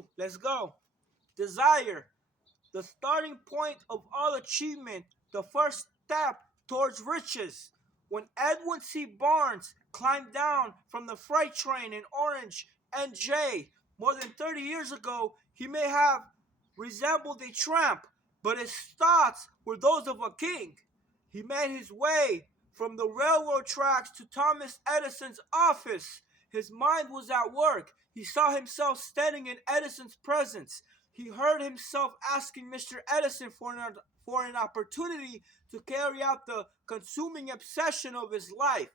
2. Let's go. Desire, the starting point of all achievement, the first step towards riches. When Edwin C. Barnes climbed down from the freight train in Orange, NJ, more than 30 years ago, he may have resembled a tramp, but his thoughts were those of a king. He made his way from the railroad tracks to Thomas Edison's office. His mind was at work. He saw himself standing in Edison's presence. He heard himself asking Mr. Edison for an opportunity to carry out the consuming obsession of his life,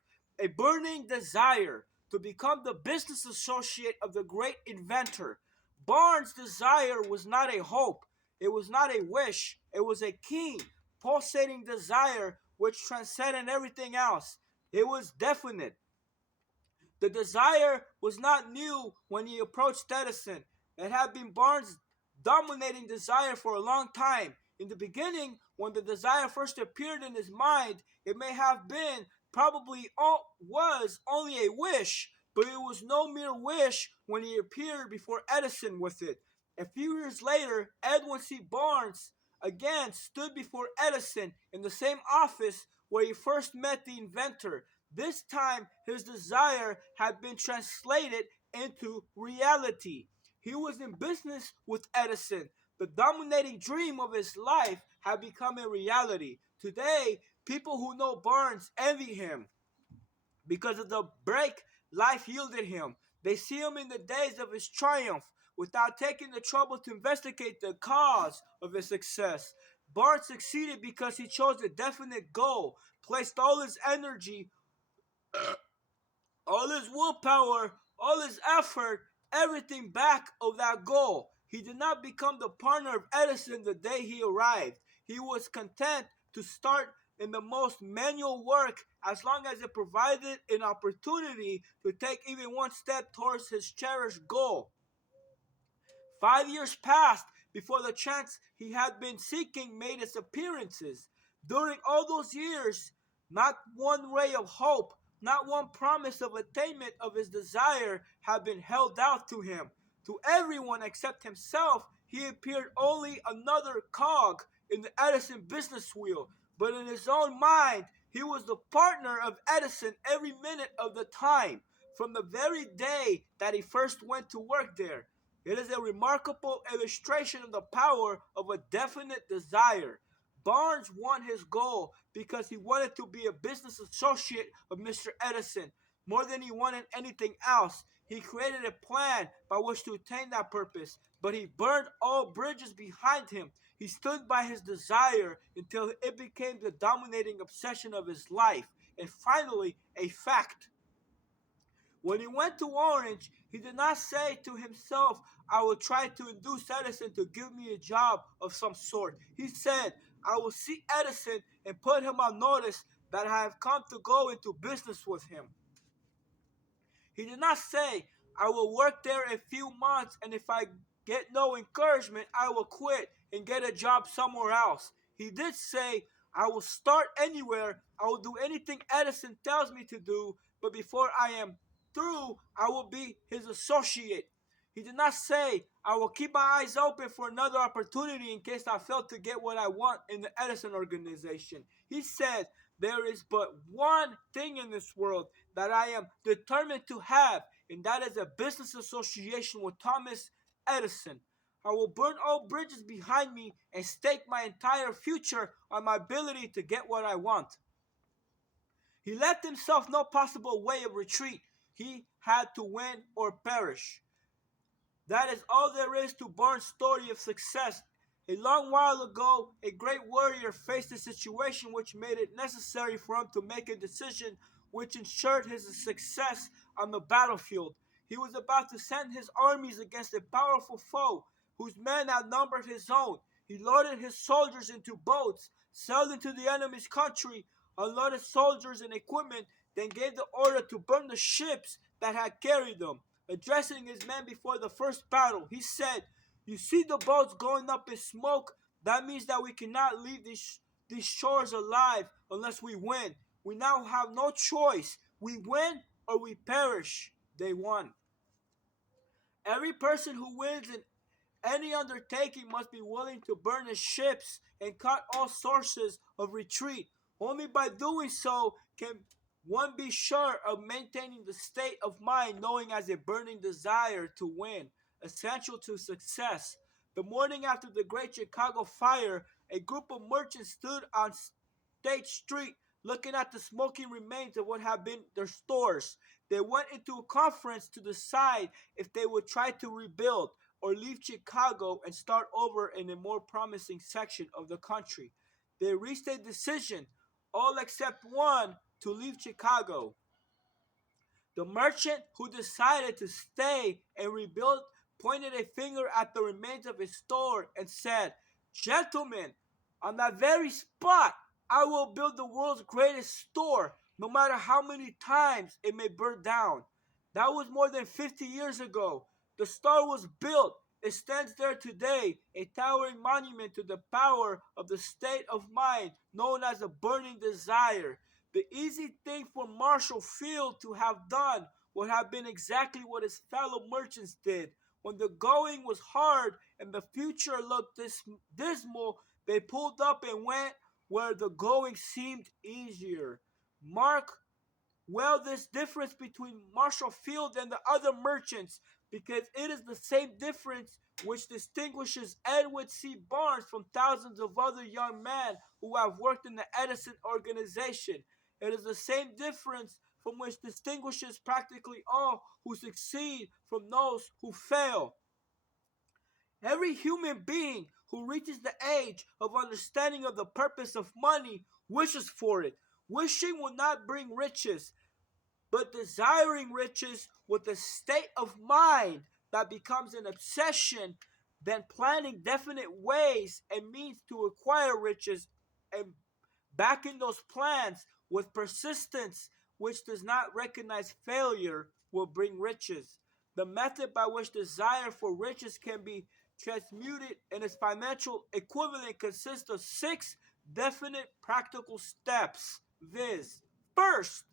a burning desire to become the business associate of the great inventor. Barnes' desire was not a hope, it was not a wish, it was a keen, pulsating desire which transcended everything else. It was definite. The desire was not new when he approached Edison. It had been Barnes' dominating desire for a long time. In the beginning, when the desire first appeared in his mind, it may have been, probably was only a wish, but it was no mere wish when he appeared before Edison with it. A few years later, Edwin C. Barnes again stood before Edison in the same office where he first met the inventor. This time, his desire had been translated into reality. He was in business with Edison. The dominating dream of his life had become a reality. Today, people who know Barnes envy him because of the break life yielded him. They see him in the days of his triumph without taking the trouble to investigate the cause of his success. Barnes succeeded because he chose a definite goal, placed all his energy, all his willpower, all his effort, everything back of that goal. He did not become the partner of Edison the day he arrived. He was content to start in the most manual work as long as it provided an opportunity to take even one step towards his cherished goal. 5 years passed before the chance he had been seeking made its appearances. During all those years, not one ray of hope, not one promise of attainment of his desire had been held out to him. To everyone except himself, he appeared only another cog in the Edison business wheel. But in his own mind, he was the partner of Edison every minute of the time, from the very day that he first went to work there. It is a remarkable illustration of the power of a definite desire. Barnes won his goal because he wanted to be a business associate of Mr. Edison. More than he wanted anything else, he created a plan by which to attain that purpose, but he burned all bridges behind him. He stood by his desire until it became the dominating obsession of his life, and finally, a fact. When he went to Orange, he did not say to himself, I will try to induce Edison to give me a job of some sort. He said, I will see Edison and put him on notice that I have come to go into business with him. He did not say, I will work there a few months and if I get no encouragement, I will quit and get a job somewhere else. He did say, I will start anywhere, I will do anything Edison tells me to do, but before I am through, I will be his associate. He did not say, I will keep my eyes open for another opportunity in case I fail to get what I want in the Edison organization. He said, there is but one thing in this world that I am determined to have, and that is a business association with Thomas Edison. I will burn all bridges behind me and stake my entire future on my ability to get what I want. He left himself no possible way of retreat. He had to win or perish. That is all there is to Barnes' story of success. A long while ago, a great warrior faced a situation which made it necessary for him to make a decision which ensured his success on the battlefield. He was about to send his armies against a powerful foe whose men outnumbered his own. He loaded his soldiers into boats, sailed into the enemy's country, unloaded soldiers and equipment, then gave the order to burn the ships that had carried them. Addressing his men before the first battle, he said, you see the boats going up in smoke? That means that we cannot leave these shores alive unless we win. We now have no choice. We win or we perish. They won. Every person who wins in Any undertaking must be willing to burn its ships and cut all sources of retreat. Only by doing so can one be sure of maintaining the state of mind knowing as a burning desire to win, essential to success. The morning after the Great Chicago Fire, a group of merchants stood on State Street looking at the smoking remains of what had been their stores. They went into a conference to decide if they would try to rebuild or leave Chicago and start over in a more promising section of the country. They reached a decision, all except one, to leave Chicago. The merchant who decided to stay and rebuild pointed a finger at the remains of his store and said, "Gentlemen, on that very spot, I will build the world's greatest store, no matter how many times it may burn down." That was more than 50 years ago. The store was built. It stands there today, a towering monument to the power of the state of mind known as a burning desire. The easy thing for Marshall Field to have done would have been exactly what his fellow merchants did. When the going was hard and the future looked dismal, they pulled up and went where the going seemed easier. Mark well this difference between Marshall Field and the other merchants, because it is the same difference which distinguishes Edward C. Barnes from thousands of other young men who have worked in the Edison organization. It is the same difference from which distinguishes practically all who succeed from those who fail. Every human being who reaches the age of understanding of the purpose of money wishes for it. Wishing will not bring riches, but desiring riches with a state of mind that becomes an obsession, then planning definite ways and means to acquire riches and backing those plans with persistence which does not recognize failure will bring riches. The method by which desire for riches can be transmuted in its financial equivalent consists of six definite practical steps, viz. First,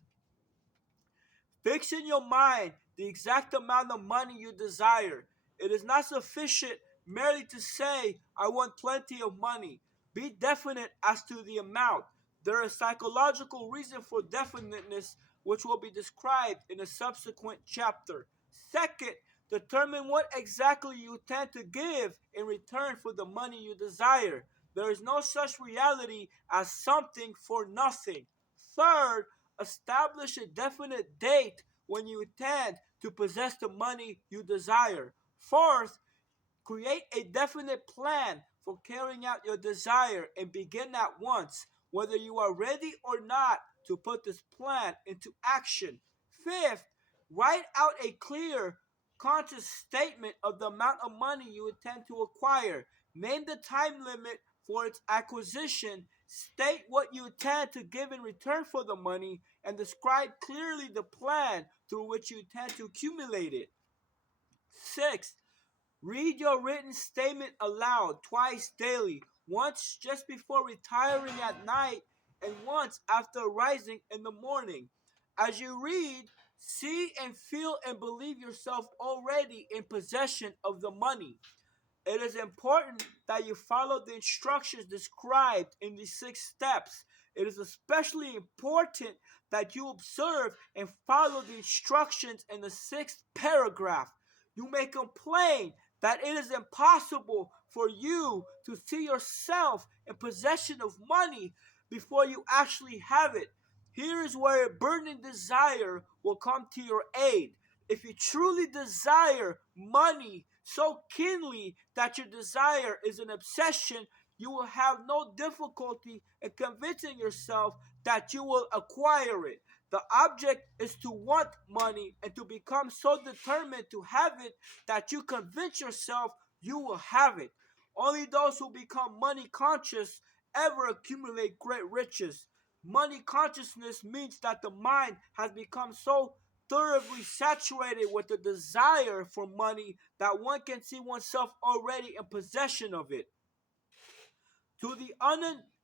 fix in your mind the exact amount of money you desire. It is not sufficient merely to say, "I want plenty of money." Be definite as to the amount. There is psychological reason for definiteness, which will be described in a subsequent chapter. Second, determine what exactly you intend to give in return for the money you desire. There is no such reality as something for nothing. Third, establish a definite date when you intend to possess the money you desire. Fourth, create a definite plan for carrying out your desire and begin at once, whether you are ready or not to put this plan into action. Fifth, write out a clear, conscious statement of the amount of money you intend to acquire. Name the time limit for its acquisition. State what you intend to give in return for the money and describe clearly the plan through which you intend to accumulate it. Sixth, read your written statement aloud twice daily, once just before retiring at night and once after rising in the morning. As you read, see and feel and believe yourself already in possession of the money. It is important that you follow the instructions described in these six steps. It is especially important that you observe and follow the instructions in the sixth paragraph. You may complain that it is impossible for you to see yourself in possession of money before you actually have it. Here is where a burning desire will come to your aid. If you truly desire money so keenly that your desire is an obsession, you will have no difficulty in convincing yourself that you will acquire it. The object is to want money and to become so determined to have it that you convince yourself you will have it. Only those who become money conscious ever accumulate great riches. Money consciousness means that the mind has become so thoroughly saturated with the desire for money that one can see oneself already in possession of it. To the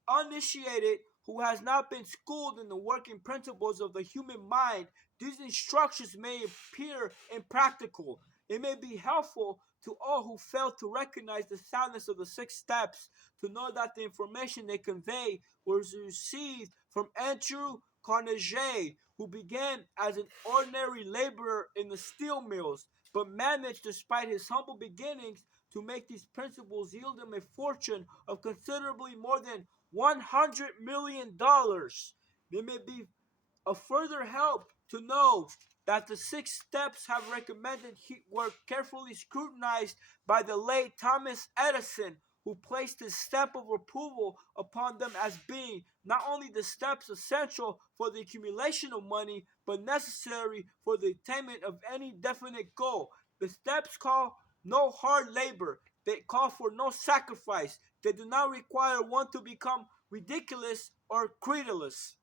uninitiated who has not been schooled in the working principles of the human mind, these instructions may appear impractical. It may be helpful to all who fail to recognize the soundness of the six steps, to know that the information they convey was received from Andrew Carnegie, who began as an ordinary laborer in the steel mills, but managed, despite his humble beginnings, to make these principles yield him a fortune of considerably more than $100 million. They may be a further help to know that the six steps have recommended were carefully scrutinized by the late Thomas Edison, who placed his stamp of approval upon them as being not only the steps essential for the accumulation of money, but necessary for the attainment of any definite goal. The steps call no hard labor. They call for no sacrifice. They do not require one to become ridiculous or credulous.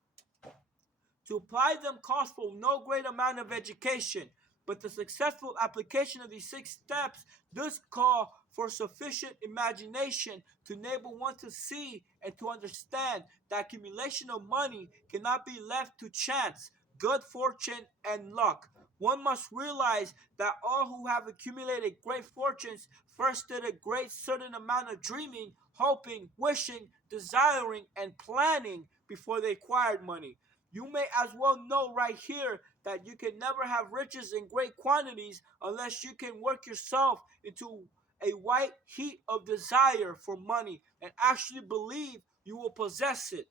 To apply them calls for no great amount of education, but the successful application of these six steps does call for sufficient imagination to enable one to see and to understand that accumulation of money cannot be left to chance, good fortune, and luck. One must realize that all who have accumulated great fortunes first did a great certain amount of dreaming, hoping, wishing, desiring, and planning before they acquired money. You may as well know right here that you can never have riches in great quantities unless you can work yourself into a white heat of desire for money and actually believe you will possess it.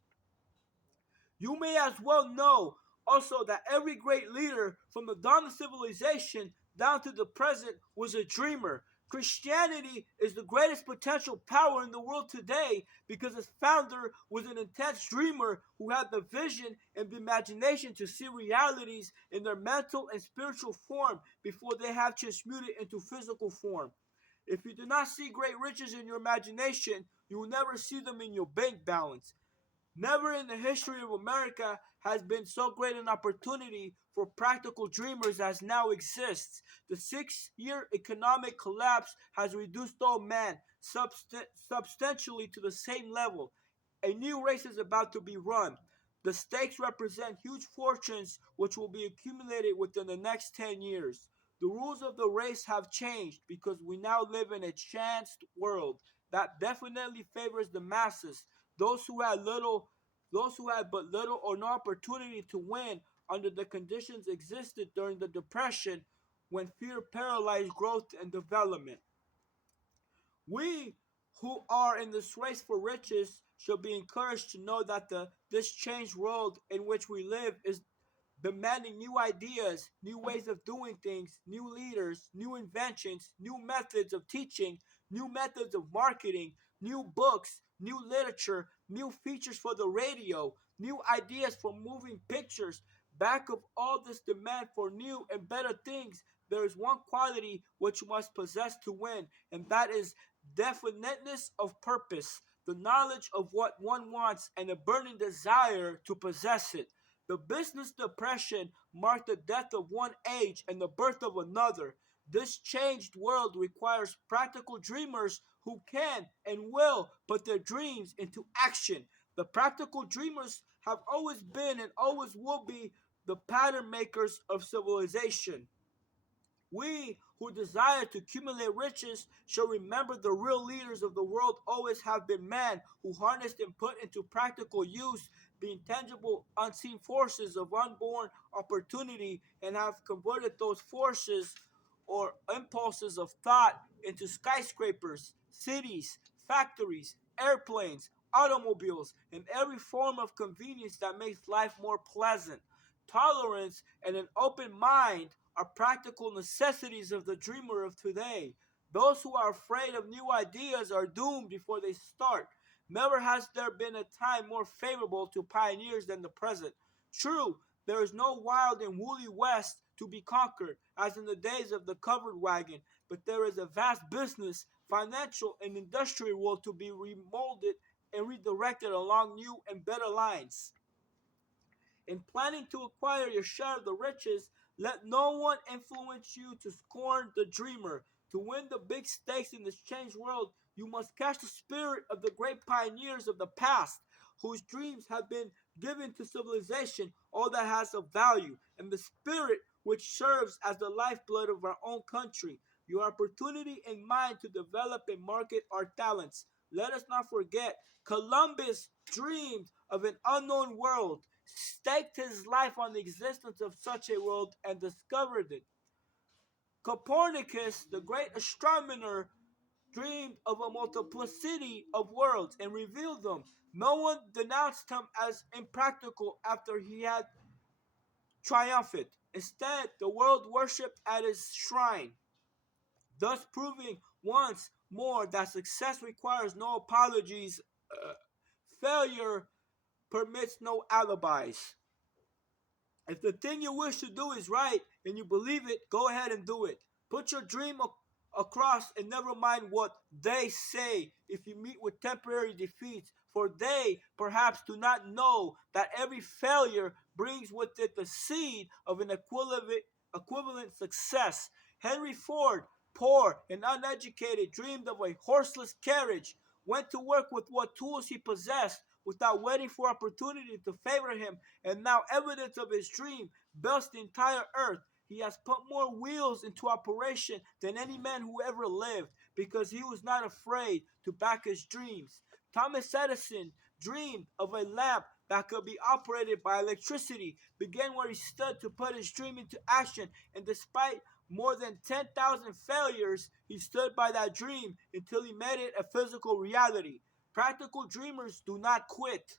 You may as well know also that every great leader from the dawn of civilization down to the present was a dreamer. Christianity is the greatest potential power in the world today because its founder was an intense dreamer who had the vision and the imagination to see realities in their mental and spiritual form before they have transmuted into physical form. If you do not see great riches in your imagination, you will never see them in your bank balance. Never in the history of America has been so great an opportunity for practical dreamers as now exists. The 6 year economic collapse has reduced all man substantially to the same level. A new race is about to be run. The stakes represent huge fortunes which will be accumulated within the next 10 years. The rules of the race have changed because we now live in a chanced world that definitely favors the masses, those who had little those who had but little or no opportunity to win under the conditions existed during the Depression when fear paralyzed growth and development. We who are in this race for riches should be encouraged to know that this changed world in which we live is demanding new ideas, new ways of doing things, new leaders, new inventions, new methods of teaching, new methods of marketing, new books, new literature, new features for the radio, new ideas for moving pictures. Back of all this demand for new and better things, there is one quality which you must possess to win, and that is definiteness of purpose, the knowledge of what one wants, and a burning desire to possess it. The business depression marked the death of one age and the birth of another. This changed world requires practical dreamers who can and will put their dreams into action. The practical dreamers have always been and always will be the pattern makers of civilization. We who desire to accumulate riches shall remember the real leaders of the world always have been men who harnessed and put into practical use the intangible, unseen forces of unborn opportunity and have converted those forces or impulses of thought into skyscrapers, cities, factories, airplanes, automobiles, and every form of convenience that makes life more pleasant. Tolerance and an open mind are practical necessities of the dreamer of today. Those who are afraid of new ideas are doomed before they start. Never has there been a time more favorable to pioneers than the present. True, there is no wild and woolly west to be conquered, as in the days of the covered wagon, but there is a vast business, financial, and industrial world to be remolded and redirected along new and better lines. In planning to acquire your share of the riches, let no one influence you to scorn the dreamer. To win the big stakes in this changed world, you must catch the spirit of the great pioneers of the past, whose dreams have been given to civilization all that has of value, and the spirit which serves as the lifeblood of our own country. your opportunity in mind to develop and market our talents. Let us not forget, Columbus dreamed of an unknown world, staked his life on the existence of such a world, and discovered it. Copernicus, the great astronomer, dreamed of a multiplicity of worlds and revealed them. No one denounced him as impractical after he had triumphed. Instead, the world worshipped at his shrine, thus proving once more that success requires no apologies, failure permits no alibis. If the thing you wish to do is right and you believe it, go ahead and do it. Put your dream across and never mind what they say if you meet with temporary defeats, for they perhaps do not know that every failure brings with it the seed of an equivalent success. Henry Ford, poor and uneducated, dreamed of a horseless carriage, went to work with what tools he possessed without waiting for opportunity to favor him, and now evidence of his dream belts the entire earth. He has put more wheels into operation than any man who ever lived because he was not afraid to back his dreams. Thomas Edison dreamed of a lamp that could be operated by electricity, began where he stood to put his dream into action, and despite more than 10,000 failures, he stood by that dream until he made it a physical reality. Practical dreamers do not quit.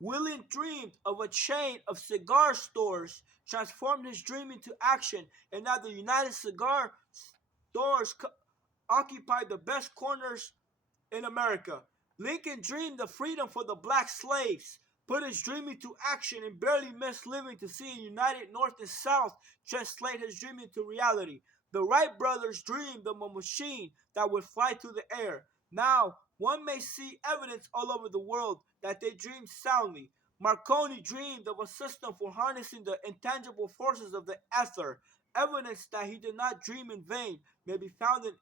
William dreamed of a chain of cigar stores, transformed his dream into action, and now the United Cigar Stores occupy the best corners in America. Lincoln dreamed of freedom for the black slaves, put his dream into action, and barely missed living to see a united North and South translate his dream into reality. The Wright brothers dreamed of a machine that would fly through the air. Now, one may see evidence all over the world that they dreamed soundly. Marconi dreamed of a system for harnessing the intangible forces of the ether. Evidence that he did not dream in vain may be found in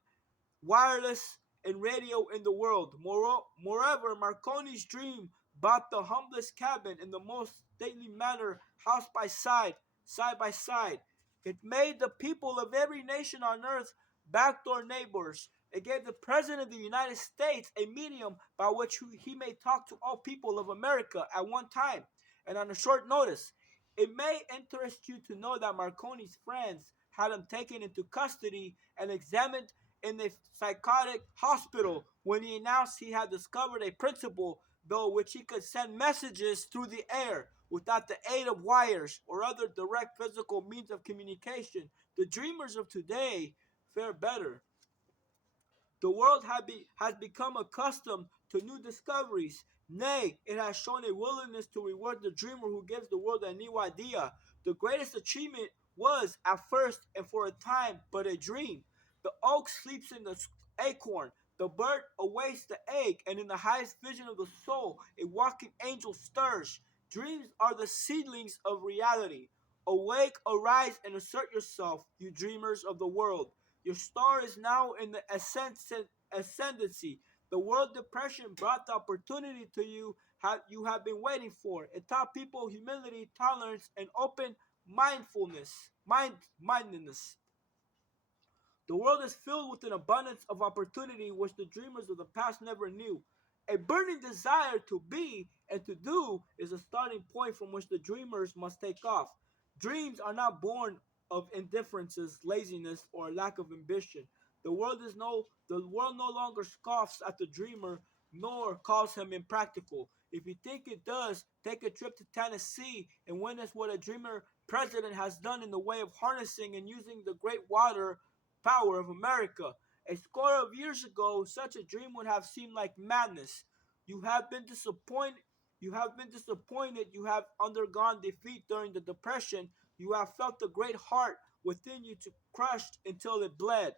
wireless and radio in the world. Moreover, Marconi's dream bought the humblest cabin in the most stately manner, house side by side. It made the people of every nation on earth backdoor neighbors. It gave the President of the United States a medium by which he may talk to all people of America at one time and on a short notice. It may interest you to know that Marconi's friends had him taken into custody and examined in a psychotic hospital when he announced he had discovered a principle though which he could send messages through the air without the aid of wires or other direct physical means of communication. The dreamers of today fare better. The world has become accustomed to new discoveries. Nay, it has shown a willingness to reward the dreamer who gives the world a new idea. The greatest achievement was, at first and for a time, but a dream. The oak sleeps in the acorn. The bird awaits the egg, and in the highest vision of the soul, a walking angel stirs. Dreams are the seedlings of reality. Awake, arise, and assert yourself, you dreamers of the world. Your star is now in the ascendancy. The world depression brought the opportunity to you you have been waiting for. It taught people humility, tolerance, and open mindedness. The world is filled with an abundance of opportunity which the dreamers of the past never knew. A burning desire to be and to do is a starting point from which the dreamers must take off. Dreams are not born of indifferences, laziness, or lack of ambition. The world no longer scoffs at the dreamer nor calls him impractical. If you think it does, take a trip to Tennessee and witness what a dreamer president has done in the way of harnessing and using the great water power of America. A score of years ago, such a dream would have seemed like madness. You have been disappointed. You have been disappointed. You have undergone defeat during the Depression. You have felt the great heart within you to crushed until it bled.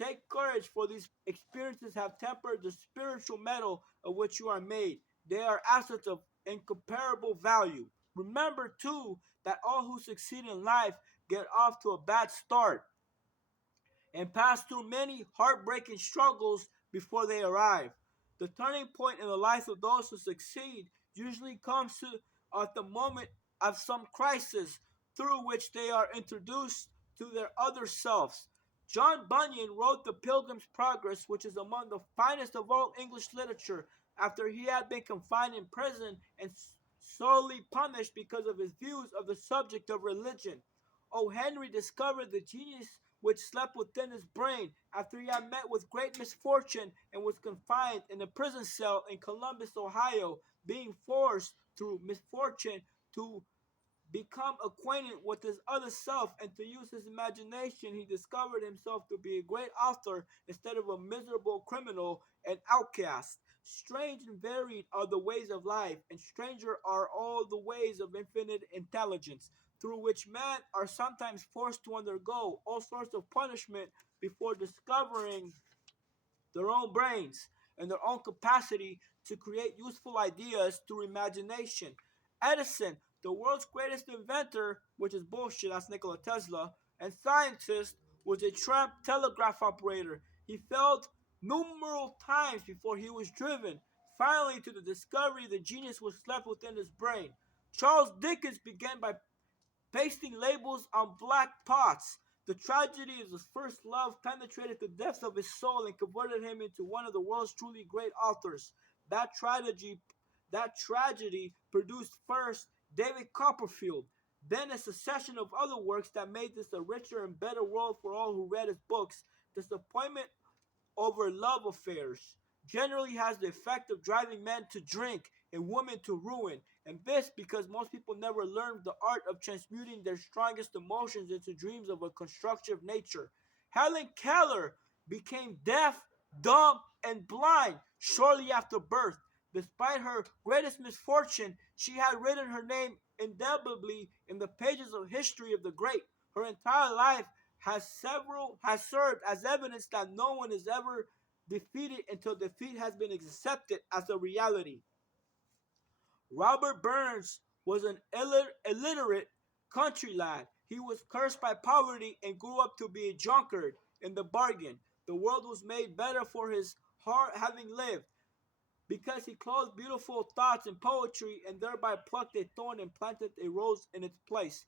Take courage, for these experiences have tempered the spiritual metal of which you are made. They are assets of incomparable value. Remember, too, that all who succeed in life get off to a bad start and pass through many heartbreaking struggles before they arrive. The turning point in the life of those who succeed usually comes at the moment of some crisis through which they are introduced to their other selves. John Bunyan wrote The Pilgrim's Progress, which is among the finest of all English literature, after he had been confined in prison and sorely punished because of his views of the subject of religion. O. Henry discovered the genius which slept within his brain after he had met with great misfortune and was confined in a prison cell in Columbus, Ohio, being forced through misfortune to become acquainted with his other self and to use his imagination. He discovered himself to be a great author instead of a miserable criminal and outcast. Strange and varied are the ways of life, and stranger are all the ways of infinite intelligence, through which men are sometimes forced to undergo all sorts of punishment before discovering their own brains and their own capacity to create useful ideas through imagination. Edison, the world's greatest inventor, which is bullshit, that's Nikola Tesla, and scientist, was a tramp telegraph operator. He failed numerous times before he was driven, finally to the discovery the genius was slept within his brain. Charles Dickens began by pasting labels on black pots. The tragedy of his first love penetrated the depths of his soul and converted him into one of the world's truly great authors. That tragedy, that tragedy produced first David Copperfield, then a succession of other works that made this a richer and better world for all who read his books. Disappointment over love affairs generally has the effect of driving men to drink and women to ruin, and this because most people never learned the art of transmuting their strongest emotions into dreams of a constructive nature. Helen Keller became deaf, dumb, and blind shortly after birth. Despite her greatest misfortune, she had written her name indelibly in the pages of history of the great. Her entire life has served as evidence that no one is ever defeated until defeat has been accepted as a reality. Robert Burns was an illiterate country lad. He was cursed by poverty and grew up to be a drunkard in the bargain. The world was made better for his heart having lived, because he clothed beautiful thoughts in poetry and thereby plucked a thorn and planted a rose in its place.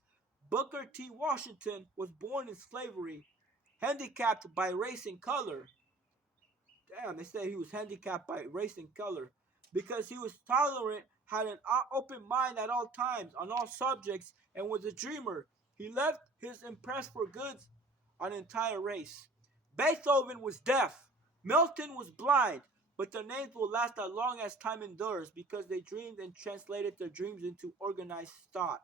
Booker T. Washington was born in slavery, handicapped by race and color. Damn, they say he was handicapped by race and color. Because he was tolerant, had an open mind at all times on all subjects, and was a dreamer. He left his impress for good on an entire race. Beethoven was deaf. Milton was blind. But their names will last as long as time endures because they dreamed and translated their dreams into organized thought.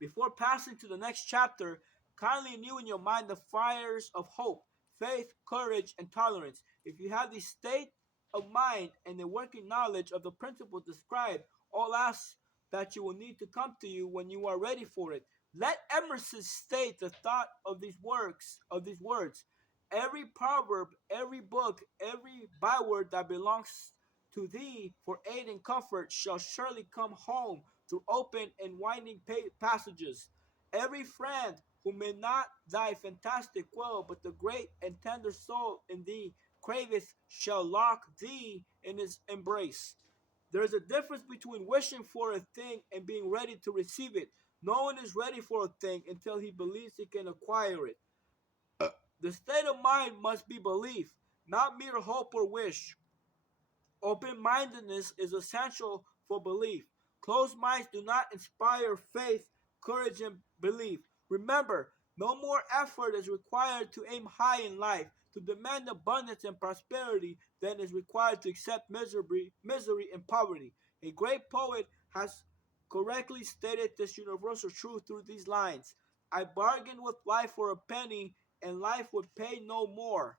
Before passing to the next chapter, kindly renew in your mind the fires of hope, faith, courage, and tolerance. If you have the state of mind and the working knowledge of the principles described, all else that you will need to come to you when you are ready for it. Let Emerson state the thought of these words. Every proverb, every book, every byword that belongs to thee for aid and comfort shall surely come home through open and winding passages. Every friend who may not thy fantastic will, but the great and tender soul in thee craveth, shall lock thee in his embrace. There is a difference between wishing for a thing and being ready to receive it. No one is ready for a thing until he believes he can acquire it. The state of mind must be belief, not mere hope or wish. Open mindedness is essential for belief. Closed minds do not inspire faith, courage, and belief. Remember, no more effort is required to aim high in life, to demand abundance and prosperity, than is required to accept misery and poverty. A great poet has correctly stated this universal truth through these lines: I bargained with life for a penny, and life would pay no more.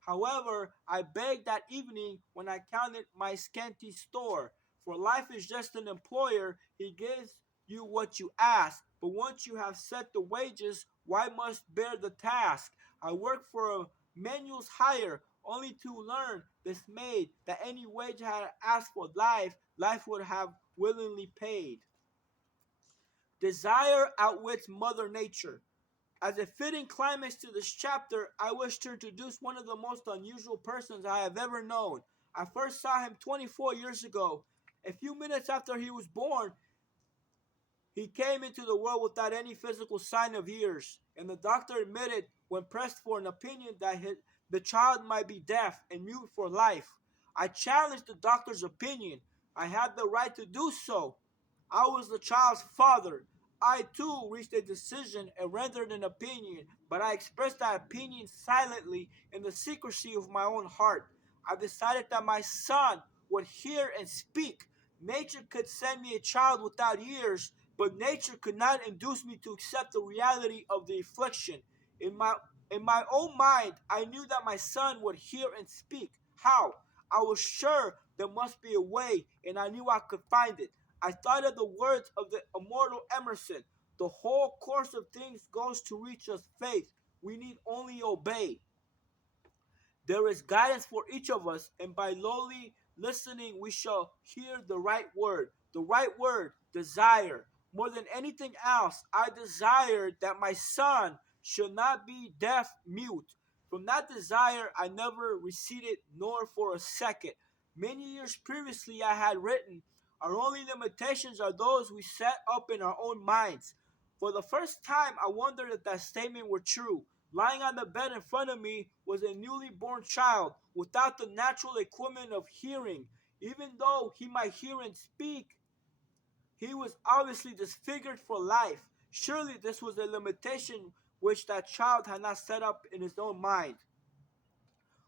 However, I begged that evening when I counted my scanty store. For life is just an employer, he gives you what you ask. But once you have set the wages, why must bear the task? I work for a manual's hire, only to learn dismayed that any wage I had asked for life would have willingly paid. Desire outwits Mother Nature. As a fitting climax to this chapter, I wish to introduce one of the most unusual persons I have ever known. I first saw him 24 years ago. A few minutes after he was born, he came into the world without any physical sign of years, and the doctor admitted when pressed for an opinion that the child might be deaf and mute for life. I challenged the doctor's opinion. I had the right to do so. I was the child's father. I too reached a decision and rendered an opinion, but I expressed that opinion silently in the secrecy of my own heart. I decided that my son would hear and speak. Nature could send me a child without ears, but nature could not induce me to accept the reality of the affliction. In my in my own mind, I knew that my son would hear and speak. How? I was sure there must be a way, and I knew I could find it. I thought of the words of the immortal Emerson. The whole course of things goes to reach us faith. We need only obey. There is guidance for each of us, and by lowly listening, we shall hear the right word. The right word, desire. More than anything else, I desired that my son should not be deaf mute. From that desire, I never receded nor for a second. Many years previously, I had written, our only limitations are those we set up in our own minds. For the first time, I wondered if that statement were true. Lying on the bed in front of me was a newly born child without the natural equipment of hearing. Even though he might hear and speak, he was obviously disfigured for life. Surely this was a limitation which that child had not set up in his own mind.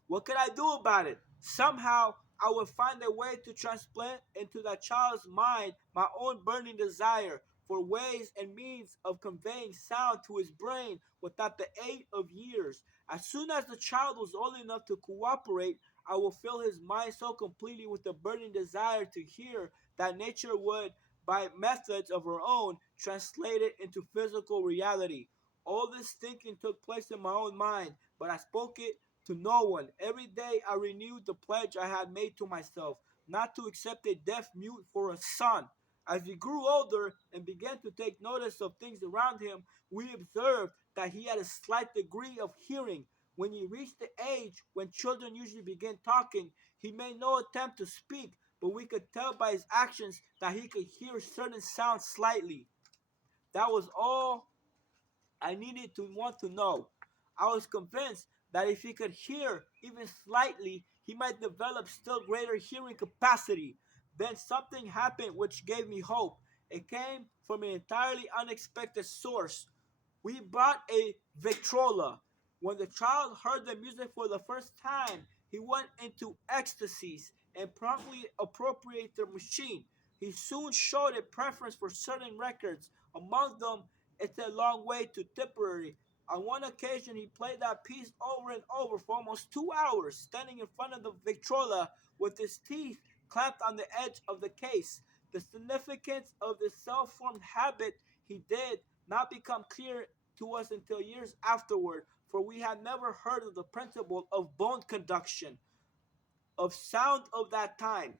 What could I do about it? Somehow I would find a way to transplant into that child's mind my own burning desire for ways and means of conveying sound to his brain without the aid of years. As soon as the child was old enough to cooperate, I would fill his mind so completely with the burning desire to hear that nature would, by methods of her own, translate it into physical reality. All this thinking took place in my own mind, but I spoke it to no one. Every day I renewed the pledge I had made to myself, not to accept a deaf mute for a son. As he grew older and began to take notice of things around him, we observed that he had a slight degree of hearing. When he reached the age when children usually begin talking, he made no attempt to speak, but we could tell by his actions that he could hear certain sounds slightly. That was all I needed to want to know. I was convinced that if he could hear even slightly, he might develop still greater hearing capacity. Then something happened which gave me hope. It came from an entirely unexpected source. We bought a Victrola. When the child heard the music for the first time, he went into ecstasies and promptly appropriated the machine. He soon showed a preference for certain records. Among them, It's a Long Way to Tipperary. On one occasion, he played that piece over and over for almost 2 hours, standing in front of the Victrola with his teeth clamped on the edge of the case. The significance of this self-formed habit he did not become clear to us until years afterward, for we had never heard of the principle of bone conduction, of sound of that time.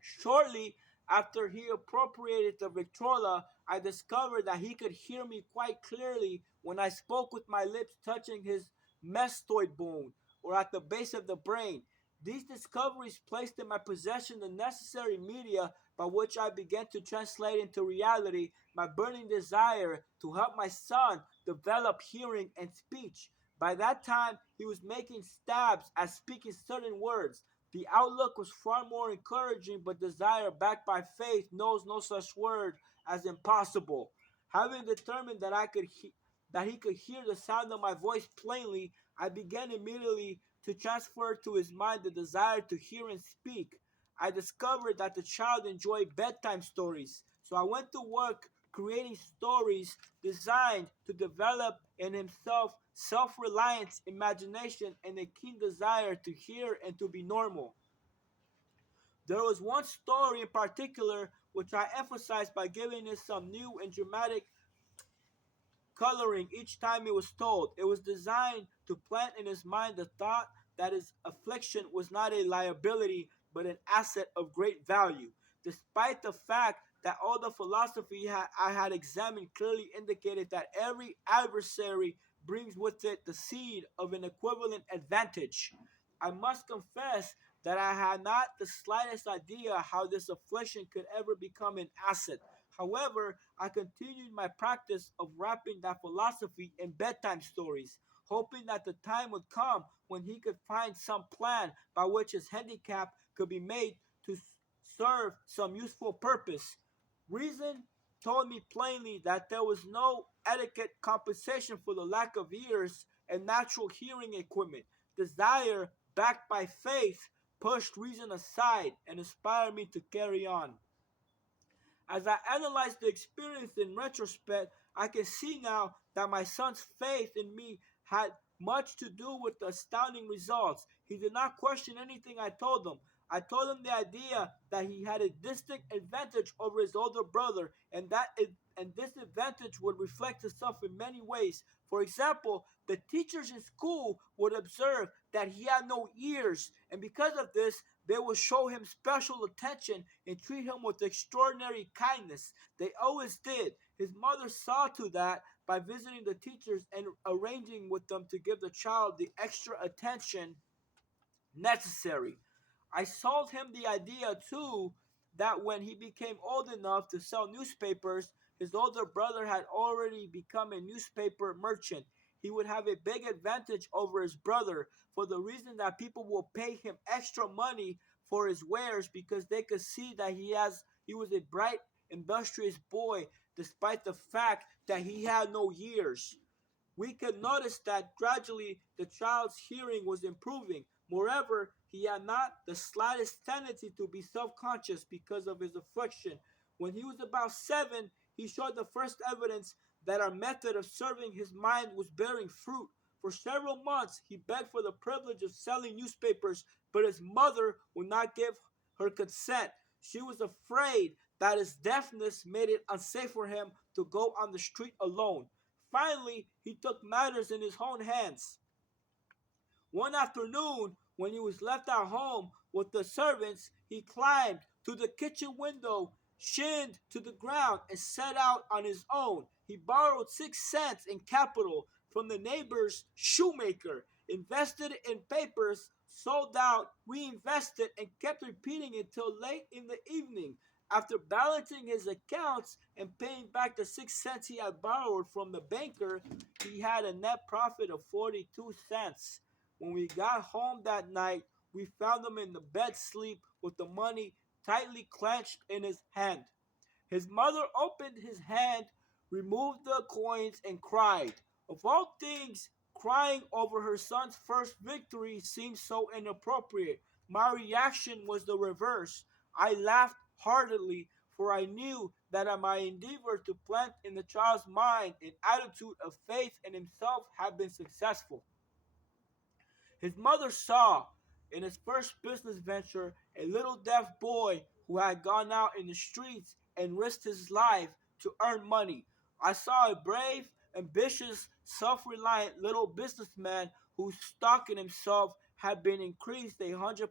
Shortly after he appropriated the Victrola, I discovered that he could hear me quite clearly when I spoke with my lips touching his mastoid bone, or at the base of the brain. These discoveries placed in my possession the necessary media by which I began to translate into reality my burning desire to help my son develop hearing and speech. By that time, he was making stabs at speaking certain words. The outlook was far more encouraging, but desire backed by faith knows no such word as impossible. Having determined that he could hear the sound of my voice plainly, I began immediately to transfer to his mind the desire to hear and speak. I discovered that the child enjoyed bedtime stories, so I went to work creating stories designed to develop in himself self-reliance, imagination, and a keen desire to hear and to be normal. There was one story in particular which I emphasized by giving it some new and dramatic coloring each time it was told. It was designed to plant in his mind the thought that his affliction was not a liability but an asset of great value. Despite the fact that all the philosophy I had examined clearly indicated that every adversary brings with it the seed of an equivalent advantage, I must confess that I had not the slightest idea how this affliction could ever become an asset. However, I continued my practice of wrapping that philosophy in bedtime stories, hoping that the time would come when he could find some plan by which his handicap could be made to serve some useful purpose. Reason told me plainly that there was no adequate compensation for the lack of ears and natural hearing equipment. Desire, backed by faith, pushed reason aside and inspired me to carry on. As I analyze the experience in retrospect, I can see now that my son's faith in me had much to do with the astounding results. He did not question anything I told him. I told him the idea that he had a distinct advantage over his older brother, and this advantage would reflect itself in many ways. For example, the teachers in school would observe that he had no ears, and because of this, they would show him special attention and treat him with extraordinary kindness. They always did. His mother saw to that by visiting the teachers and arranging with them to give the child the extra attention necessary. I sold him the idea too that when he became old enough to sell newspapers, his older brother had already become a newspaper merchant. He would have a big advantage over his brother for the reason that people will pay him extra money for his wares because they could see that he was a bright, industrious boy despite the fact that he had no years. We could notice that gradually the child's hearing was improving. Moreover, he had not the slightest tendency to be self-conscious because of his affliction. When he was about 7, he showed the first evidence that our method of serving his mind was bearing fruit. For several months, he begged for the privilege of selling newspapers, but his mother would not give her consent. She was afraid that his deafness made it unsafe for him to go on the street alone. Finally, he took matters in his own hands. One afternoon, when he was left at home with the servants, he climbed to the kitchen window, shinned to the ground, and set out on his own. He borrowed 6 cents in capital from the neighbor's shoemaker, invested it in papers, sold out, reinvested, and kept repeating it till late in the evening. After balancing his accounts and paying back the 6 cents he had borrowed from the banker, he had a net profit of 42 cents. When we got home that night, we found him in the bed sleep with the money tightly clenched in his hand. His mother opened his hand, removed the coins, and cried. Of all things, crying over her son's first victory seemed so inappropriate. My reaction was the reverse. I laughed heartily, for I knew that my endeavor to plant in the child's mind an attitude of faith in himself had been successful. His mother saw, in his first business venture, a little deaf boy who had gone out in the streets and risked his life to earn money. I saw a brave, ambitious, self-reliant little businessman whose stock in himself had been increased 100%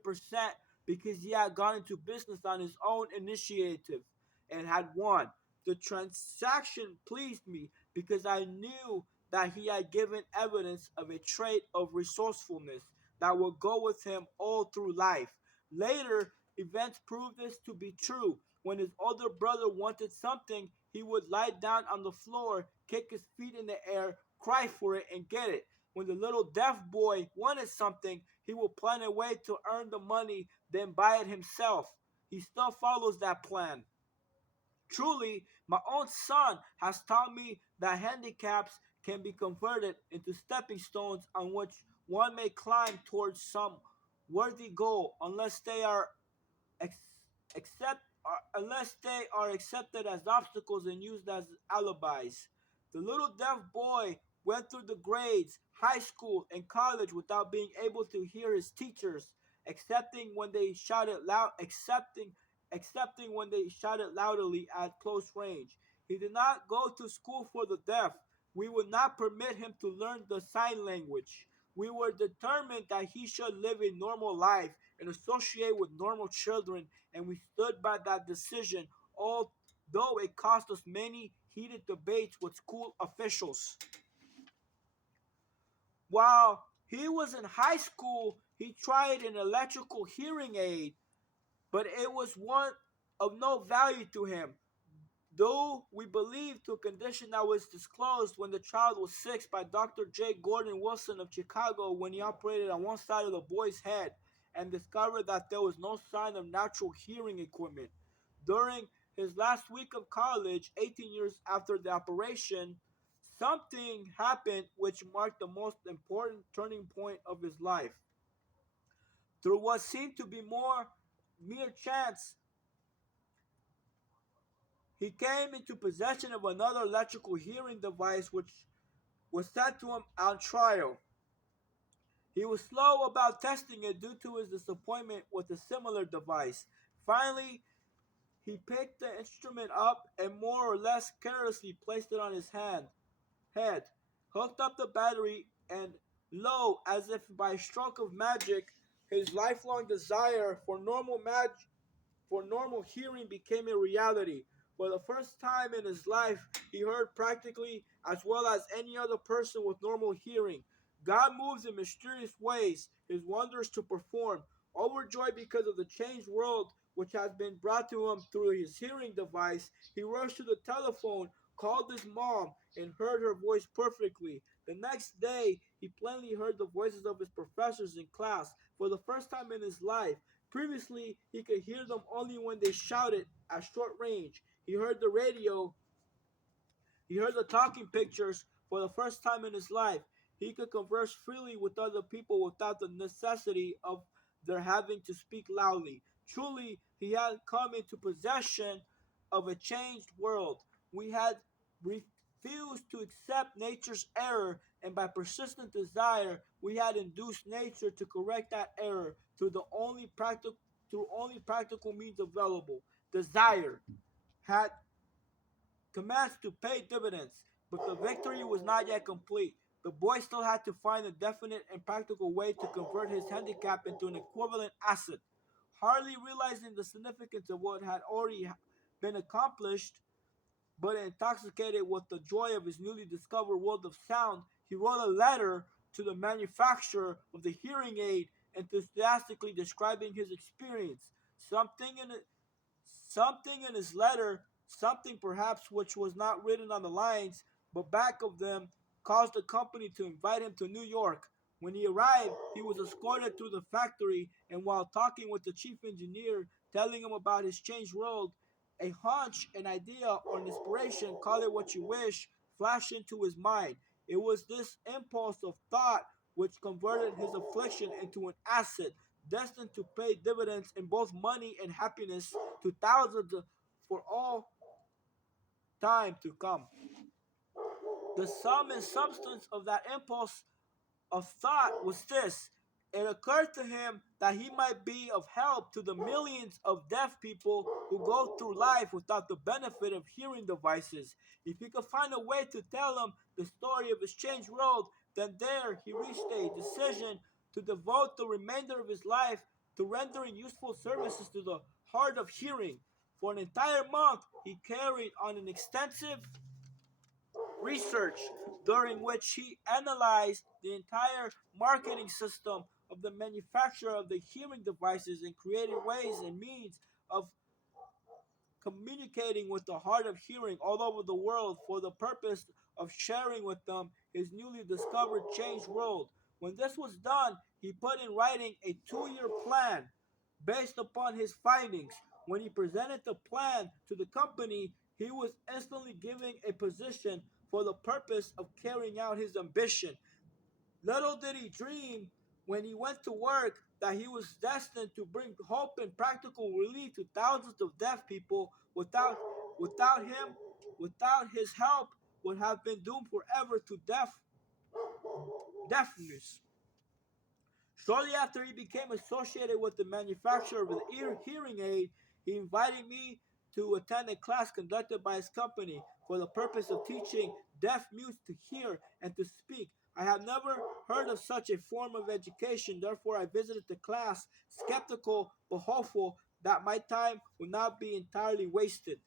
because he had gone into business on his own initiative and had won. The transaction pleased me because I knew that he had given evidence of a trait of resourcefulness that would go with him all through life. Later, events proved this to be true. When his older brother wanted something, he would lie down on the floor, kick his feet in the air, cry for it, and get it. When the little deaf boy wanted something, he would plan a way to earn the money, then buy it himself. He still follows that plan. Truly, my own son has taught me that handicaps can be converted into stepping stones on which one may climb towards some worthy goal ex- unless they are accepted as obstacles and used as alibis. The little deaf boy went through the grades, high school, and college without being able to hear his teachers, accepting when they shouted loud, accepting when they shouted loudly at close range. He did not go to school for the deaf. We would not permit him to learn the sign language. We were determined that he should live a normal life and associate with normal children, and we stood by that decision, although it cost us many heated debates with school officials. While he was in high school, he tried an electrical hearing aid, but it was one of no value to him. Though we believe to a condition that was disclosed when the child was 6 by Dr. J. Gordon Wilson of Chicago when he operated on one side of the boy's head and discovered that there was no sign of natural hearing equipment. During his last week of college, 18 years after the operation, something happened which marked the most important turning point of his life. Through what seemed to be more mere chance, he came into possession of another electrical hearing device which was sent to him on trial. He was slow about testing it due to his disappointment with a similar device. Finally, he picked the instrument up and more or less carelessly placed it on his head, hooked up the battery, and lo, as if by a stroke of magic, his lifelong desire for normal hearing became a reality. For the first time in his life, he heard practically as well as any other person with normal hearing. God moves in mysterious ways, his wonders to perform. Overjoyed because of the changed world which has been brought to him through his hearing device, he rushed to the telephone, called his mom, and heard her voice perfectly. The next day, he plainly heard the voices of his professors in class for the first time in his life. Previously, he could hear them only when they shouted at short range. He heard the talking pictures for the first time in his life. He could converse freely with other people without the necessity of their having to speak loudly. Truly, he had come into possession of a changed world. We had refused to accept nature's error, and by persistent desire, we had induced nature to correct that error through only practical means available. Desire had commenced to pay dividends, but the victory was not yet complete. The boy still had to find a definite and practical way to convert his handicap into an equivalent asset. Hardly realizing the significance of what had already been accomplished, but intoxicated with the joy of his newly discovered world of sound, he wrote a letter to the manufacturer of the hearing aid, enthusiastically describing his experience. Something in it Something in his letter, something perhaps which was not written on the lines, but back of them, caused the company to invite him to New York. When he arrived, he was escorted through the factory, and while talking with the chief engineer, telling him about his changed world, a hunch, an idea, or an inspiration, call it what you wish, flashed into his mind. It was this impulse of thought which converted his affliction into an asset, destined to pay dividends in both money and happiness to thousands for all time to come. The sum and substance of that impulse of thought was this. It occurred to him that he might be of help to the millions of deaf people who go through life without the benefit of hearing devices. If he could find a way to tell them the story of his changed world, then there he reached a decision to devote the remainder of his life to rendering useful services to the hard of hearing. For an entire month, he carried on an extensive research during which he analyzed the entire marketing system of the manufacturer of the hearing devices and created ways and means of communicating with the hard of hearing all over the world for the purpose of sharing with them his newly discovered changed world. When this was done, he put in writing a 2-year plan based upon his findings. When he presented the plan to the company, he was instantly given a position for the purpose of carrying out his ambition. Little did he dream when he went to work that he was destined to bring hope and practical relief to thousands of deaf people. Without him, without his help, would have been doomed forever to deafness. Shortly after he became associated with the manufacturer of the hearing aid, he invited me to attend a class conducted by his company for the purpose of teaching deaf mutes to hear and to speak. I had never heard of such a form of education, therefore I visited the class, skeptical but hopeful that my time would not be entirely wasted.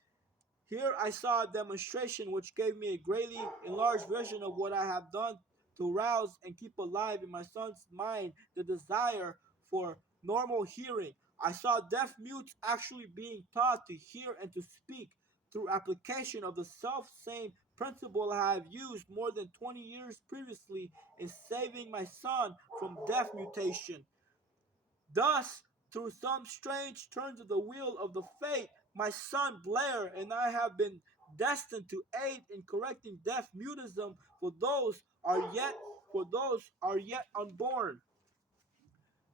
Here I saw a demonstration which gave me a greatly enlarged vision of what I have done to rouse and keep alive in my son's mind the desire for normal hearing. I saw deaf mutes actually being taught to hear and to speak through application of the self same principle I have used more than 20 years previously in saving my son from death mutation. Thus, through some strange turns of the wheel of the fate, my son Blair and I have been destined to aid in correcting deaf mutism for those are yet unborn,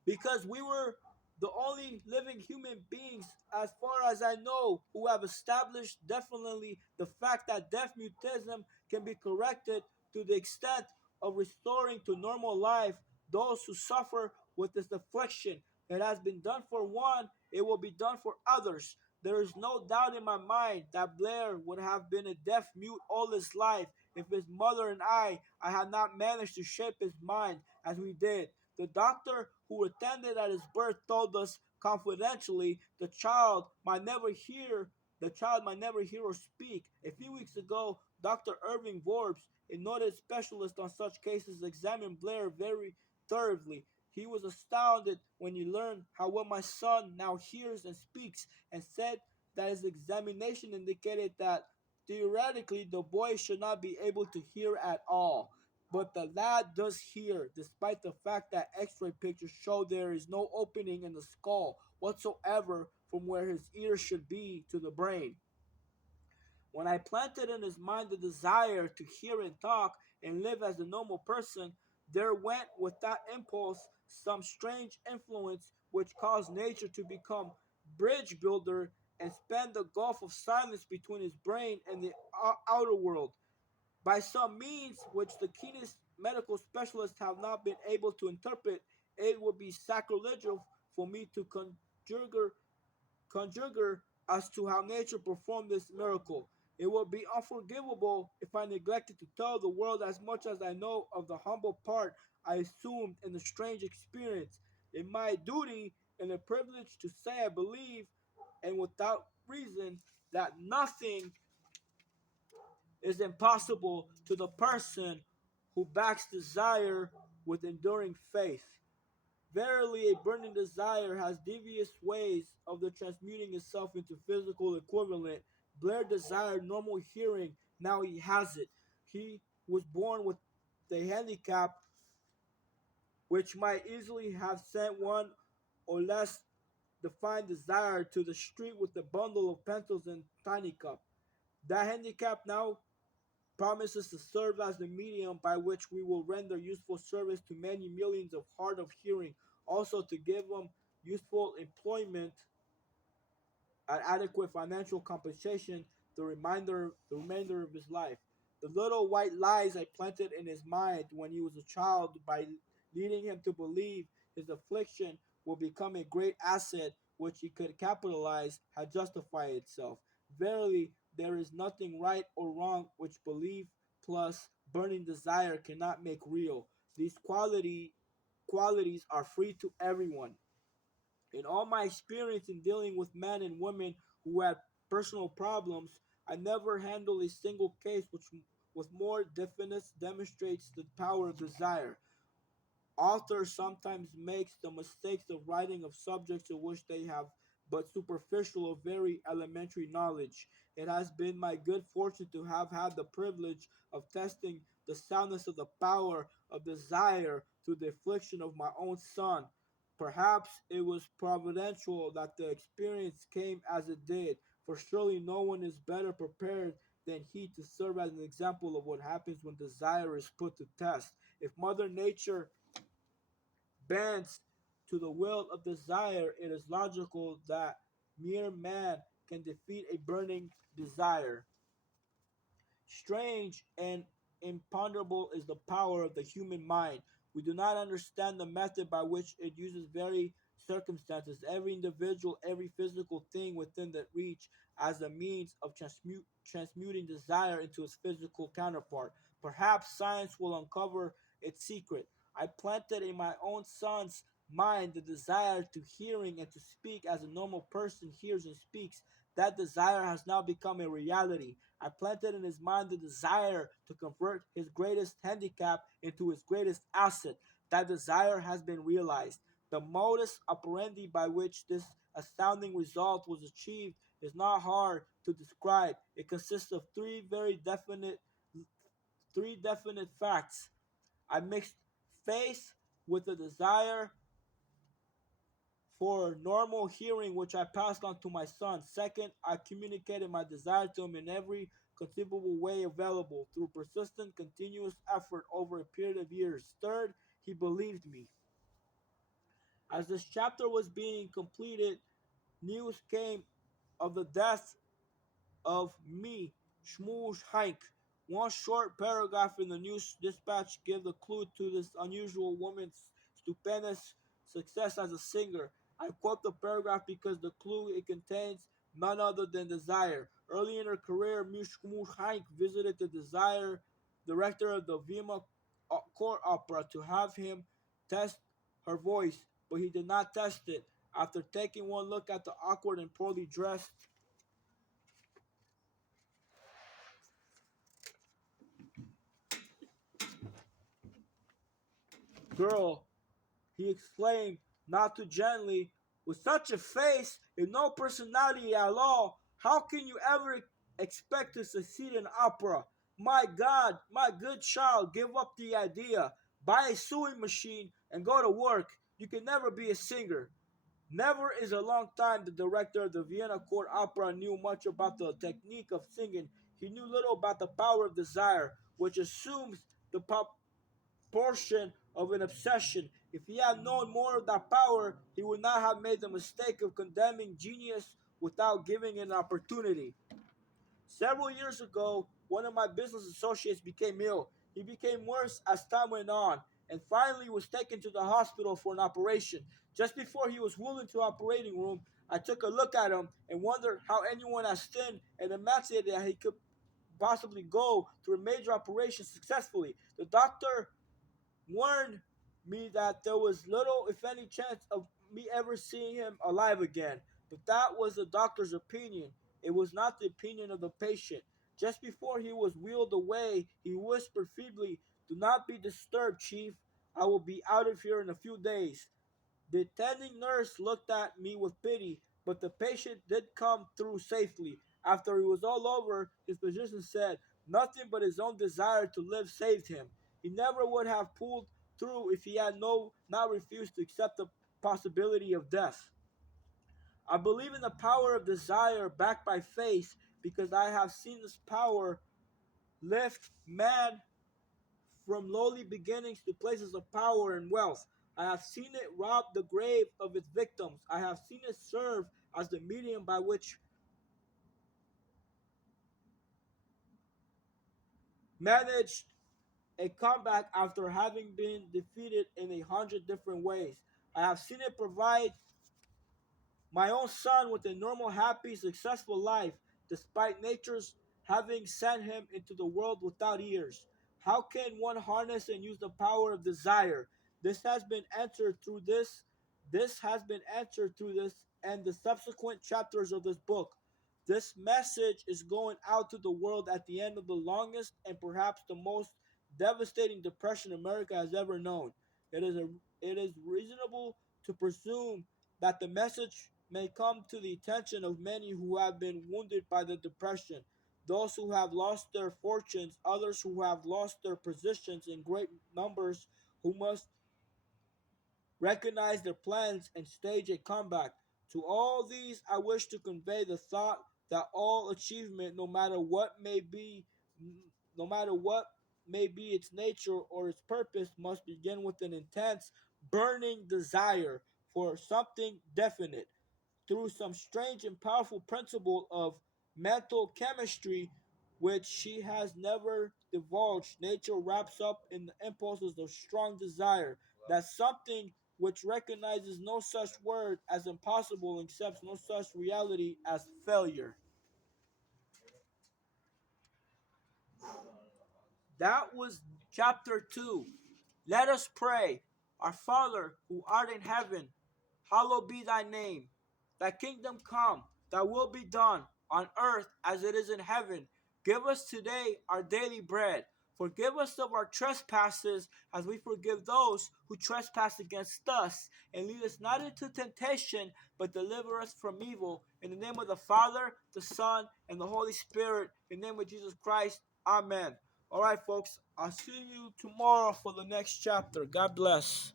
because we were the only living human beings, as far as I know, who have established definitely the fact that deaf mutism can be corrected to the extent of restoring to normal life those who suffer with this affliction. It has been done for one, it will be done for others. There is no doubt in my mind that Blair would have been a deaf mute all his life if his mother and I had not managed to shape his mind as we did. The doctor who attended at his birth told us confidentially the child might never hear or speak. A few weeks ago, Dr. Irving Forbes, a noted specialist on such cases, examined Blair very thoroughly. He was astounded when he learned how well my son now hears and speaks, and said that his examination indicated that theoretically the boy should not be able to hear at all. But the lad does hear, despite the fact that X-ray pictures show there is no opening in the skull whatsoever from where his ears should be to the brain. When I planted in his mind the desire to hear and talk and live as a normal person, there went with that impulse some strange influence which caused nature to become bridge builder and span the gulf of silence between his brain and the outer world. By some means which the keenest medical specialists have not been able to interpret, it would be sacrilegious for me to conjecture as to how nature performed this miracle. It would be unforgivable if I neglected to tell the world as much as I know of the humble part I assumed in the strange experience. In my duty and the privilege to say I believe, and without reason, that nothing is impossible to the person who backs desire with enduring faith. Verily, a burning desire has devious ways of the transmuting itself into physical equivalent. Blair desired normal hearing, now he has it. He was born with the handicap which might easily have sent one or less defined desire to the street with a bundle of pencils and tiny cup. That handicap now promises to serve as the medium by which we will render useful service to many millions of hard of hearing, also to give them useful employment at adequate financial compensation the remainder of his life. The little white lies I planted in his mind when he was a child by leading him to believe his affliction will become a great asset which he could capitalize had justified itself. Verily, there is nothing right or wrong which belief plus burning desire cannot make real. These qualities are free to everyone. In all my experience in dealing with men and women who had personal problems, I never handled a single case which with more definiteness demonstrates the power of desire. Authors sometimes makes the mistakes of writing of subjects of which they have but superficial or very elementary knowledge. It has been my good fortune to have had the privilege of testing the soundness of the power of desire through the affliction of my own son. Perhaps it was providential that the experience came as it did, for surely no one is better prepared than he to serve as an example of what happens when desire is put to test. If Mother Nature bends to the will of desire, it is logical that mere man can defeat a burning desire. Strange and imponderable is the power of the human mind. We do not understand the method by which it uses very circumstances, every individual, every physical thing within the reach as a means of transmuting desire into its physical counterpart. Perhaps science will uncover its secret. I planted in my own son's mind the desire to hearing and to speak as a normal person hears and speaks. That desire has now become a reality. I planted in his mind the desire to convert his greatest handicap into his greatest asset. That desire has been realized. The modus operandi by which this astounding result was achieved is not hard to describe. It consists of three definite facts. I mixed faith with a desire for normal hearing, which I passed on to my son. Second, I communicated my desire to him in every conceivable way available through persistent, continuous effort over a period of years. Third, he believed me. As this chapter was being completed, news came of the death of me, Shmush Hank. One short paragraph in the news dispatch gave the clue to this unusual woman's stupendous success as a singer. I quote the paragraph because the clue it contains none other than desire. Early in her career, Shmush Hank visited the Desire director of the Vienna Court Opera to have him test her voice, but he did not test it. After taking one look at the awkward and poorly dressed girl, he exclaimed, not too gently, with such a face and no personality at all, how can you ever expect to succeed in opera? My God, my good child, give up the idea. Buy a sewing machine and go to work. You can never be a singer. Never is a long time the director of the Vienna Court Opera knew much about the technique of singing. He knew little about the power of desire, which assumes the portion of an obsession. If he had known more of that power, he would not have made the mistake of condemning genius without giving it an opportunity. Several years ago, one of my business associates became ill. He became worse as time went on and finally was taken to the hospital for an operation. Just before he was wheeled into the operating room, I took a look at him and wondered how anyone as thin and emaciated that he could possibly go through a major operation successfully. The doctor warned me that there was little, if any, chance of me ever seeing him alive again. But that was the doctor's opinion. It was not the opinion of the patient. Just before he was wheeled away, he whispered feebly, "Do not be disturbed, Chief. I will be out of here in a few days." The attending nurse looked at me with pity, but the patient did come through safely. After it was all over, his physician said nothing but his own desire to live saved him. He never would have pulled through if he had not refused to accept the possibility of death. I believe in the power of desire backed by faith because I have seen this power lift man from lowly beginnings to places of power and wealth. I have seen it rob the grave of its victims. I have seen it serve as the medium by which managed a comeback after having been defeated in 100 different ways. I have seen it provide my own son with a normal, happy, successful life, despite nature's having sent him into the world without ears. How can one harness and use the power of desire? This has been answered through this. This has been answered through this and the subsequent chapters of this book. This message is going out to the world at the end of the longest and perhaps the most devastating depression America has ever known. It is reasonable to presume that the message may come to the attention of many who have been wounded by the depression, those who have lost their fortunes, others who have lost their positions in great numbers who must recognize their plans and stage a comeback. To all these, I wish to convey the thought that all achievement, no matter what may be its nature or its purpose, must begin with an intense, burning desire for something definite. Through some strange and powerful principle of mental chemistry, which she has never divulged, nature wraps up in the impulses of strong desire. That something which recognizes no such word as impossible, accepts no such reality as failure. That was chapter 2. Let us pray. Our Father, who art in heaven, hallowed be thy name. Thy kingdom come, thy will be done, on earth as it is in heaven. Give us today our daily bread. Forgive us of our trespasses as we forgive those who trespass against us. And lead us not into temptation, but deliver us from evil. In the name of the Father, the Son, and the Holy Spirit. In the name of Jesus Christ. Amen. All right, folks. I'll see you tomorrow for the next chapter. God bless.